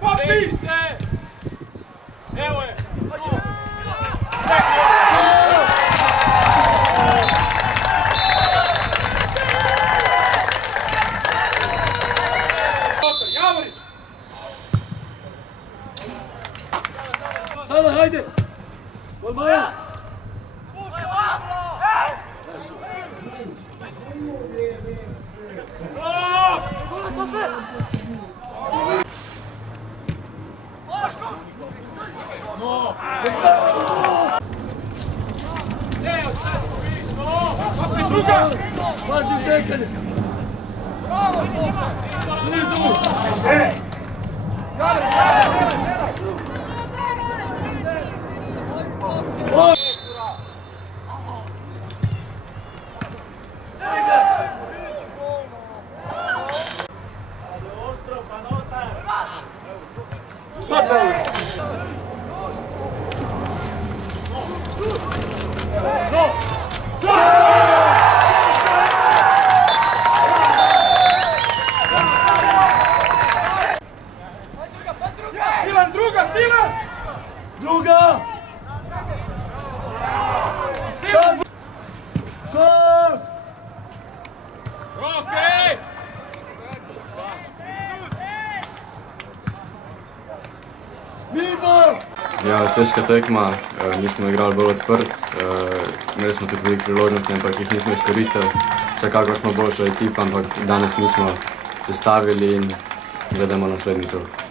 Popi se! Evo je! Sada, hajde! Gol Maja! Pazi tekanje! Druga! Sad! Skor! Okej! Midor! Ja, težka tekma, mi smo igrali bolj odprt, imeli smo tudi veliko priložnosti, ampak jih nismo izkoristili. Vsekakor smo boljša ekipa, ampak danes nismo sestavili in gledamo na naslednji krog.